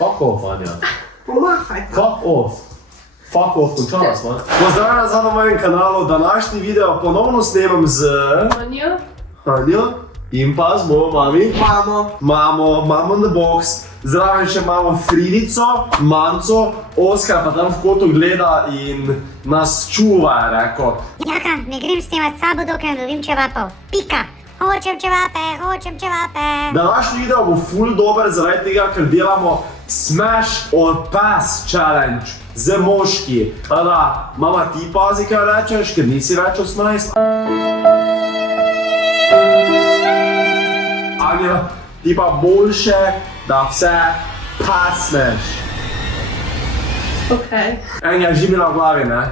Fuck off, Anja. Pomahajte. Fuck off. Fuck off, končala smo. Pozdravljam nazaj na mojem kanalu. Današnji video ponovno snemam z Anjo in pa z mojo mami. Mamo on the box. Zraven še imamo Fridico, Manco, Oskar pa tam v kotu gleda in nas čuva, je rekel. Jaka, ne grem snemat sabo, dokaj ne dobim čevapov. Pika. Hočem čevape. Današnji video bo ful dober zaradi tega, ker delamo Smash or Pass challenge z moški. Da, mama ti pazi, kaj rečeš, ker nisi več 18. Anja, ti pa boljše, da vse pasneš. Okay. Enega žimila v glavi, ne?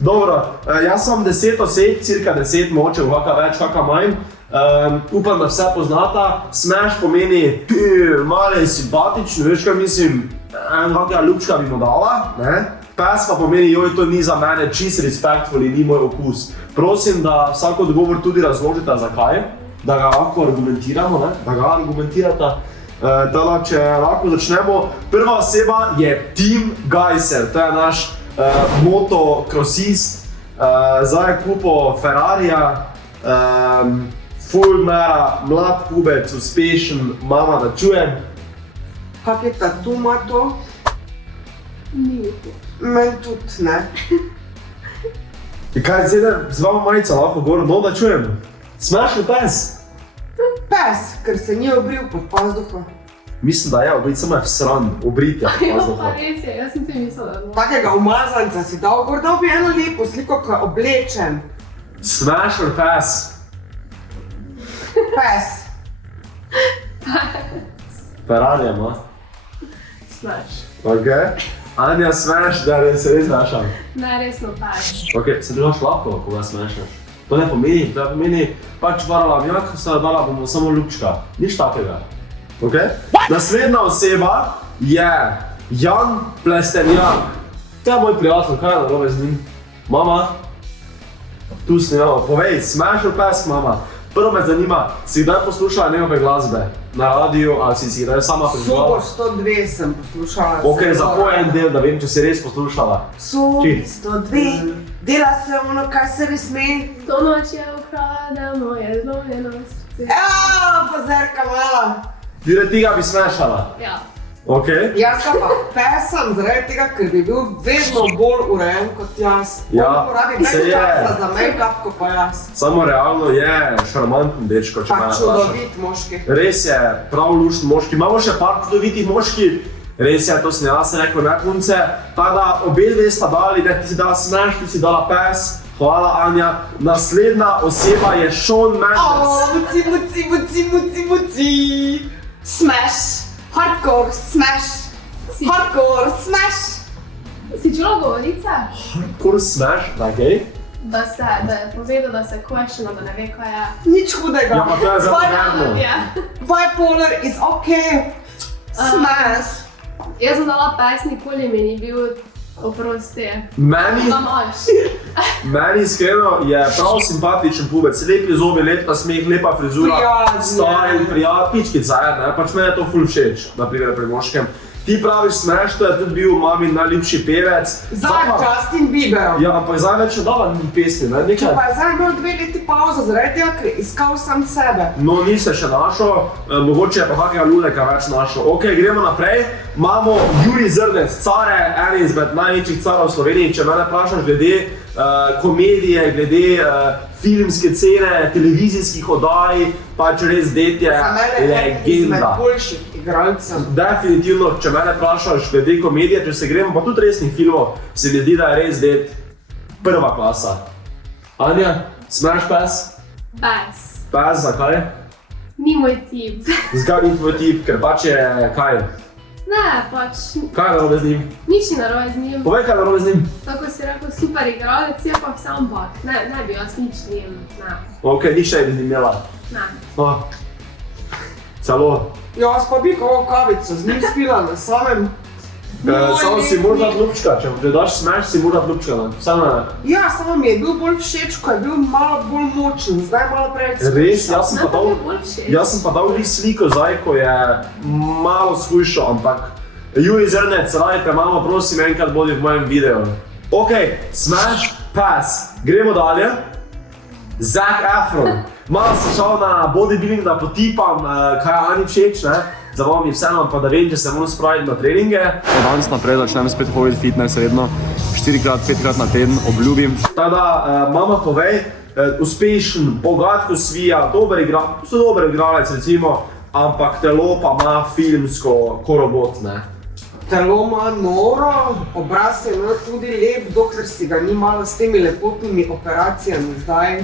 Dobro, jaz sem 10 oseb, cirka 10 moče, kakva več, kakva manj. Upam, da vse poznata. Smash pomeni, ti malo je simpatičen, veš kaj mislim, kakega ljubčka bi mu dala, ne? Pass pa pomeni, joj, to ni za mene, čist respectful in ni moj okus. Prosim, da vsak odgovor tudi razložite zakaj, da ga lahko argumentiramo, ne? Da ga argumentirata. Tada, če lahko začnemo, prva oseba je Tim Gajser, to je naš motokrosist, zdaj je kupil Ferrarija, ful mera, mlad pubec, uspešen, mama da čujem. Kak je tatu ima to? Ni. Men tudi ne. Kaj zdaj, z vama majica lahko gor, no da čujem. Smash or Pass? Pes, ker se ni obril pod pazduho. Mislim, da je, obrit samo je vsran, obrit je pod Jo, pa pazduho. res je, jaz sem ti mislila, da bo. Takega umazanca si dal gor, dal bi eno lepo sliko, ko je oblečen. Smash or Pass? Pes. Ferrarija ima. Smash. Ok. Anja, Smash, da se res našam. Ne, resno paš. Ok, se delaš lahko, ko ga smashaš. To ne pomeni, pač varala mjak, se dala bomo samo ljubčka. Nič takega. Ok? Naslednja oseba je Jan Plestenjak. To je moj prijatelj, kaj je narobe z njim? Mama? Tu snemamo, povej, Smash or Pass, mama? Prvo me zanima, si kdaj poslušala njegove glasbe? Na radiju ali si kdaj sama prižvala? Sobo 102 sem poslušala. Ok, zapoj en del, da vem, če si res poslušala. Sobi 102, dela se ono, kaj se res sme. To noč je ukrada moje zlomljenost. Pozerka mala. Tire tega bi smešala. Ja. Ok? Jaz pa pesam zaradi tega, ker bi bil vedno bolj urejen kot jaz. Ja, On porabi se več je. časa za make-up, kot pa jaz. Samo realno je šarmanten dečko, če Pa me vprašaš. čudovit moški. Res je, prav lušten moški. Imamo še par čudovitih moški. Res je, to sem jaz rekel, ne punce. Tako da obe dve sta dali, da ti si dala Smash, ti si dala Pass. Hvala, Anja. Naslednja oseba je Shawn Mendes. Muci. Smash. Hardcore, smash. Hardcore, smash. Si čula govorice? Hardcore Smash, okej? Da je povedal, da se questiono, da ne ve, kaj je. Nič hudega. Ja, pa to je zelo verno. Ja. Bipolar is okay. Smash. Jaz sem dala Pass, nikoli mi ni bil oprosti. Meni Da imaš. Meni iskreno je prav simpatičen pubec, lepi zobi, lep nasmeh, lepa frizura, Prijazen. staren, pičkica je, ne, pač meni je to ful všeč, naprimer pri moškem. Ti praviš Smash, to je tudi bil mamin najljubši pevec. Za Justin Bieberom. Ja, ampak zdaj več ne dala ni pesmi, ne, nekaj. Pa je zdaj imel 2 leti pauzo zaradi tega, ker je iskal sam sebe. No, ni se še našel, mogoče je pa kakega Luleka več našel. Ok, gremo naprej. Imamo Jurij Zrnec, care, eni izmed največjih carov v Sloveniji. Če mene vprašaš glede komedije, glede filmske cene, televizijskih oddaj, pač res ded je Za mene je eden izmed legenda. boljših igralcev. Definitivno, če mene vprašaš glede komedije, če se gremo, pa tudi resnih filmov, se mi zdi, da je res ded prva klasa. Anja, Smash Pass? Pass. Pass, zakaj? Ni moj tip. Zakaj ni tvoj tip, ker pač je kaj? Ne, pač Kaj je narobe z njim? nič ni narobe z njim. Povej, kaj je narobe z njim? Tako si rekel, super igralec je pa vse, ampak ne bi jaz nič z njim, ne. Ok, nič ne bi z njim imela. Ne. Celo. Jaz pa bi kako kavico z njim spila na samem. Samo si morda ljubčka, če daš Smash, si morda ljubčka. Samo ne. Ja, samo mi je bil bolj všeč, ko je bil malo bolj močen, zdaj malo preveč skušal. Res, jaz sem Ne, pa pa dal... mi je bolj všeč. Jaz sem pa dal sliko zdaj, ko je malo shujšal, ampak Juri Zrnec, radite mamo, prosim, enkrat bodi v mojem videu. Ok, Smash Pass. Gremo dalje. Zac Efron. Malo sem šel na bodybuilding, da potipam, kaj je Ani všeč, ne? Za vami vseeno, pa da vem, če se moram spraviti na treninge. Od danes naprej začnem spet hoditi fitness redno, 4-krat, 5-krat na teden, obljubim. Tada, mama povej, uspešen, bogat ko svija, dober igralec recimo, ampak telo pa ima filmsko korobot, ne? Telo ima noro, obraz je imel tudi lep, dokler si ga ni malo s temi lepotnimi operacijami zdaj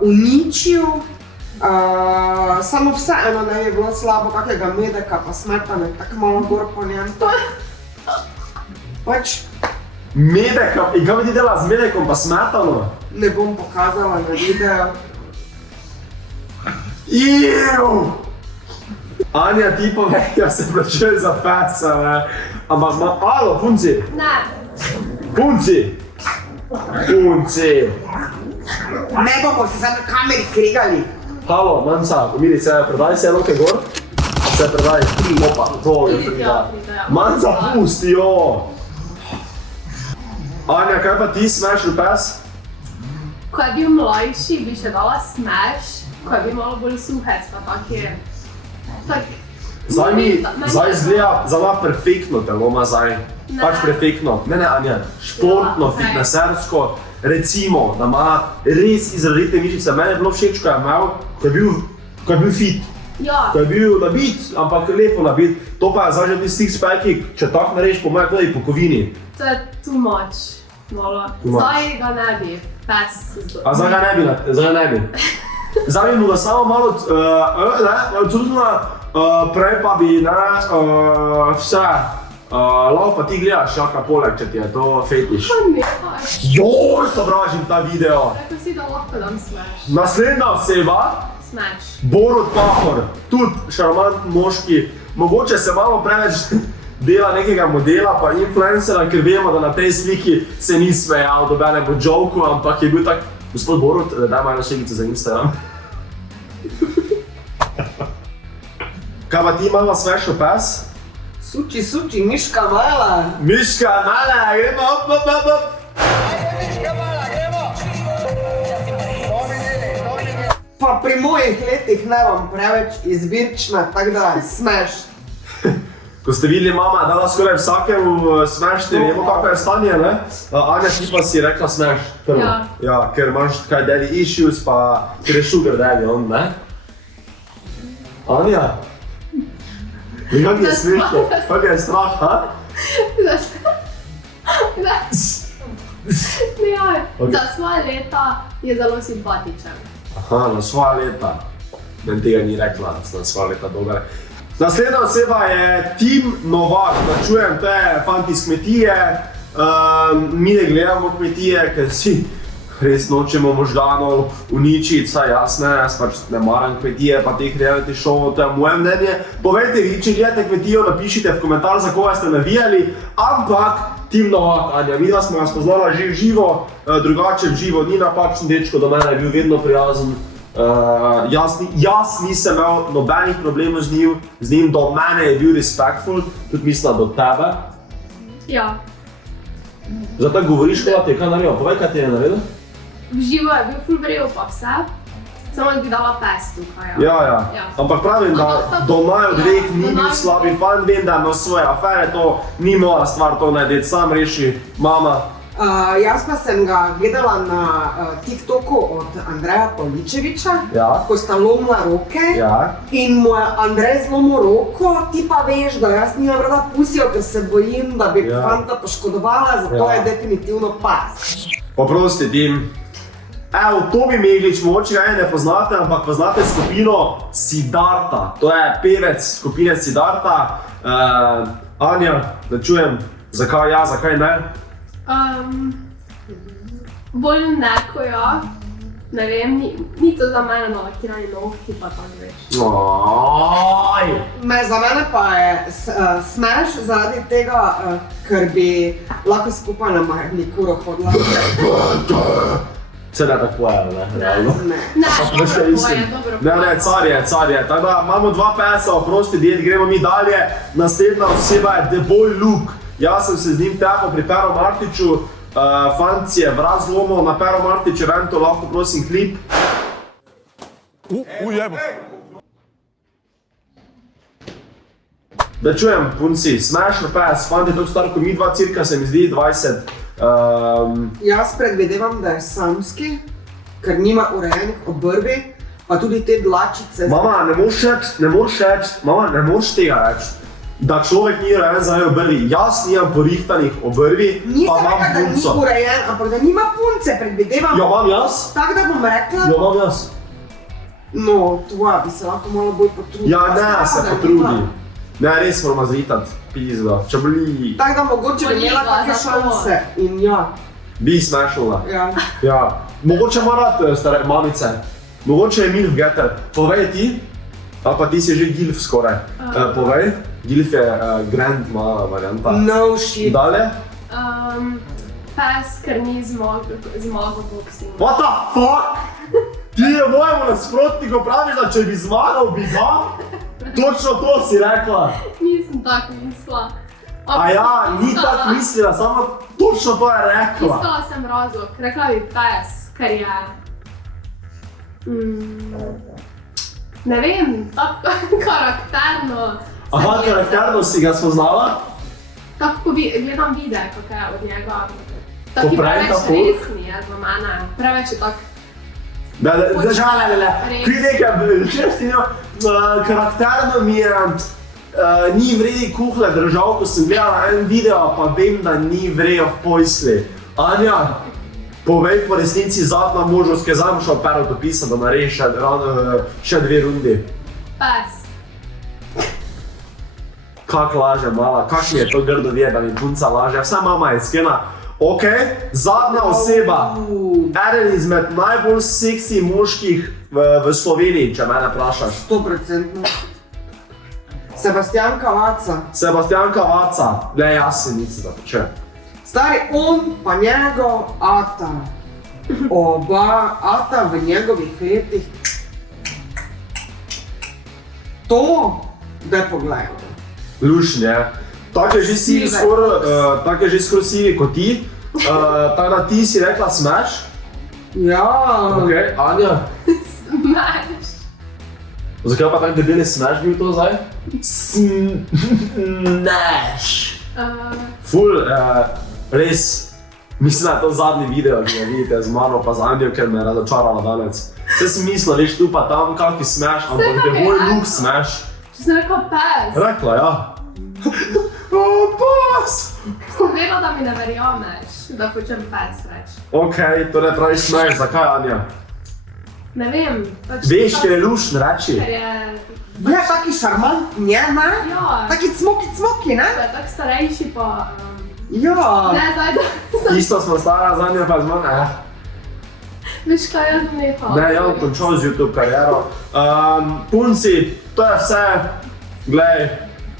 uničil. Samo vseeno ne je bilo slabo, kakega medeka pa smetane, tako malo gor po njem. Pač Medek, in kaj bi ti dela z medekom pa smetano? ne bom pokazala na video. Iu! Anja, ti povej, ja se plačuje za pesa, ne? Ampak alo, punci! Ne. Punci! Punci! Ne bomo se zdaj na kameri kregali. Halo, manca, umiri se, predaj se roke gor. Se predaj. Opa, to je frida. Manca, pusti, jo! Anja, kaj pa ti smeš v pes? Ko je bil mlajši, bi še dala Smash, ko je bil malo bolj suhec, pa tak je... Zdaj izgleda za ima perfektno telo, ima zdaj. Pač perfektno. Ne, Anja, športno, fitnessersko. Recimo, da ima res izrazite mišice. Mene je bilo všeč, ko je bil fit. Ja. Ko je bil nabit, ampak lepo nabit. To pa je zdaj že ti six-packi, če tak narediš, po mojem tudi po kovini. To je too much. Zdaj ga ne bi, pes. A zdaj ga ne bi. Zdaj bi mu ga samo malo cudnila, prej pa bi vse. Lahko pa ti gledaš šaka poleg, če ti je to fetiš. Joj, sovražim ta video. Rekl si, da lahko dam Smash. Naslednja oseba. Smash. Borut Pahor, tudi šarmantni moški. Mogoče se malo preveč dela nekega modela pa influencera, ker vemo, da na tej sliki se ni smejal dobenemu joku, ampak je bil tak... Gospod Borut, daj malo šegice za Instagram. Kaj pa ti malo smešno pes? Suči, miška mala. Miška mala, gremo, hop. Pa pri mojih letih ne bom preveč izbirčna, tako da smeš. Ko ste videli, mama je dala skoraj vsakemu smeš, ti vemo kako je stanje, ne? Anja, ti pa si rekla smeš prvo. Ja, ker imaš kaj daddy issues, pa ker je sugar daddy on, ne? Anja? Kak je smešno, kak je strah, ha? Za svoje leta je zelo simpatičen. Aha, na svoja leta. Men tega ni rekla, na svoja leta dober. Naslednja oseba je Tim Novak, da čujem, to je fant iz kmetije. Mi ne gledamo kmetije, ker si res nočemo možganov uničiti, saj jasne, jaz pač ne maram kmetije, pa teh reality showov, to je moje mnenje. Povejte vi, če gledate kmetijo, napišite v komentar, za koga ste navijali, ampak Tim Novak, Anja, midva smo ga spoznala živo, drugače v živo, ni napačen dečko, do mene je bil vedno prijazen. Jaz nisem imel nobenih problemov z njim, do mene je bil respectful, tudi mislim do tebe. Ja. Zato govoriš, kaj ti je kaj naredil, povej, kaj ti je naredil? V živo je bil ful vrel pa vse, samo bi dala pes tukaj. Ja. Ampak pravim, da do naju dveh ni bil slabi fan, vem, da ima svoje afere, to ni moja stvar, to naj deti sam reši mama. Jaz pa sem ga gledala na TikToku od Andreja Poličeviča, ko sta lomila roke in mu je Andrej zlomil roko, ti pa veš, da jaz nimam rada pusijo, ker se bojim, da bi fanta poškodovala, zato je definitivno pas. Poprosti, Tim. Evo, Tomi Meglič, mogoče ga ne poznate, ampak poznate skupino Siddharta. To je pevec skupine Siddharta. Anja, da čujem, zakaj ja, zakaj ne? Bolj ne, ko ja. Ne vem, ni to za mene nalakirani nohti, pa tako veš. Za mene pa je smeš zaradi tega, ker bi lahko skupaj na manikuro hodila. Se ne tako je, ne, realno. Ne, dobro. Ne, car je. Tako da imamo 2 pesa, prosti diet, gremo mi dalje. Naslednja oseba je The Boy Luke. Jaz sem se z njim tepal pri Pero Martiću. Fant si je vrat zlomil na Pero Martić eventu, lahko prosim klip. Ujebo. Da čujem, punci, smešno pes, fant je tako star kot mi 2 cirka, se mi zdi 20. Jaz predvidevam, da je samski, ker nima urejenih obrvi, pa tudi te dlačice. Mama, ne moreš tega reči, da človek ni urejen za obrvi. Jaz nimam porihtanih obrvi, pa imam punco. Nisem rekla, da ni urejen, ampak da nima punce, predvidevam. Jo, imam jaz? Tako da bom rekla. Jo, imam jaz. No, tvoja bi se lahko malo bolj potrudila. Ja, ne, se potrudi. Ne, res moramo zritati, pizda, če boli. Tako da mogoče bi imela kakve šanse in ja. Bi smešala. Ja. Mogoče morat stare mamice. Mogoče je milf getter. Povej ti, ali pa ti si že gilf skoraj. Povej, gilf je grandma varianta. No shit. Dalje? Pes, ker ni zmagal boxing. What the fuck? Ti je mojemu nasprotniku praviš, da če bi zmagal, bi ga? Točno to si rekla. Nisem tako mislila. A ja, ni tako mislila, samo točno to je rekla. Iskala sem razlog, rekla bi pes, ker je... Ne vem, tako karakterno... Aha, karakterno si ga spoznala? Tako ko gledam videe, kako je od njega. Tako je Poprej preveč tako? resni je za mene, preveč je tak... Kaj nekaj, čestino, karakterno mi je, ni vredi kuhle držal, ko sem gledala en video, pa vem, da ni vrejo v pojsli. Anja, povej po resnici zadnja možnost, ker zdaj bom šel Pero dopisati, da naredi še 2 rundi. Pes. Kak laže mala, kak mi je to grdo vje, da mi punca laže, vsa mama je skena. Ok, zadnja oseba, eden izmed najbolj seksi moških v Sloveniji, če mene vprašaš. 100%. Sebastian Cavazza. Sebastian Cavazza, ne, jaz se nisem započel. Stari, on pa njegov ata. Oba ata v njegovih letih. To, da pogledaj. Lušn je. Tako je že skoraj sivi kot ti. Tako da ti si rekla smeš. Ja. Ok, Anja. Smeš. Zakaj pa tako debeli smeš bil to zdaj? Smeš. Ful, res, mislim, da je to zadnji video, ki ga vidite z mano pa z Anjo, ker me je razočarala danes. Vse sem mislila, veš, tu pa tam, kakvi smeš, ampak The Boy Luke smeš. Če sem rekla pes. Rekla, ja. Pes! Sem vedela, da mi ne verjameš, da hočem pes reči. Ok, torej praviš smeš, zakaj Anja? Ne vem. Veš, ker je lušn reči. Ker je... Je taki šarmantni, ne? Ja. Taki cmoki, ne? Da je tak starejši pa... Ja. Ne, zdaj da... Isto smo stara, zadnja pa z mano, Veš kaj, jaz bom nehal. Ne, ja bom končal z YouTube kariero. Punci, to je vse. Glej,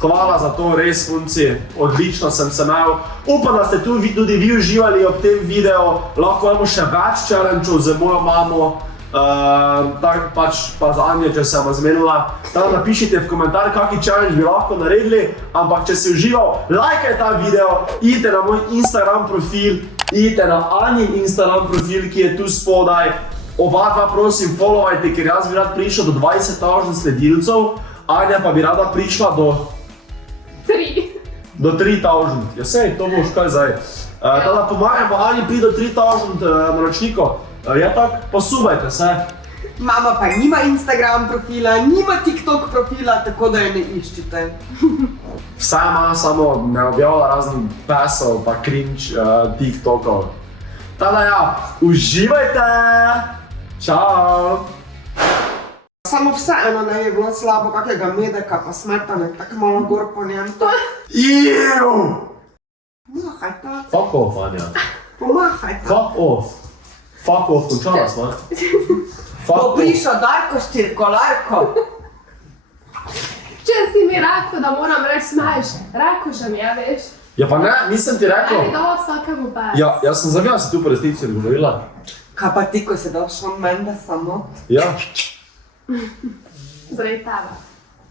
hvala za to, res punci. Odlično sem se imel. Upam, da ste tudi vi uživali ob tem videu. Lahko imamo še več challengeov z mojo mamo. Tako pač pa za Anjo, če se vam zmenila. Tam napišite v komentar, kakšen challenge bi lahko naredili. Ampak če si užival, lajkaj ta video, idite na moj Instagram profil, idite na Anjin Instagram profil, ki je tu spodaj. Oba dva prosim followajte, ker jaz bi rad prišel do 20,000 sledilcev, Anja pa bi rada prišla do... 3. Do 3,000. Ja sej, to boš kaj zdaj. Tada pomagam pa Anji pride do 3,000 naročnikov. Ja tak, posubajte se. Mama pa nima Instagram profila, nima TikTok profila, tako da je ne iščite. Vse ima, samo ne objavlja raznih pesov pa cringe TikTokov. Tada ja, uživajte! Čau! Samo vseeno ne je bilo slabo kakega medeka pa smetane, tako malo gor po njem. Iu! Pomahaj ta. Fuck off, Anja. Pomahaj ta. Fuck off. Fuck off, končala smo. Bo prišel Darko s cirkolarko. Če si mi rekel, da moram reči smeš, rekel že mi je, veš. Ja pa ne, nisem ti rekel. Ne bi dala vsakemu pes. Ja, jaz sem zavijal si tu po resnici odgovorila. Kaj pa ti, ko si dal Shawn Mendes samo? Ja. Zaradi tebe.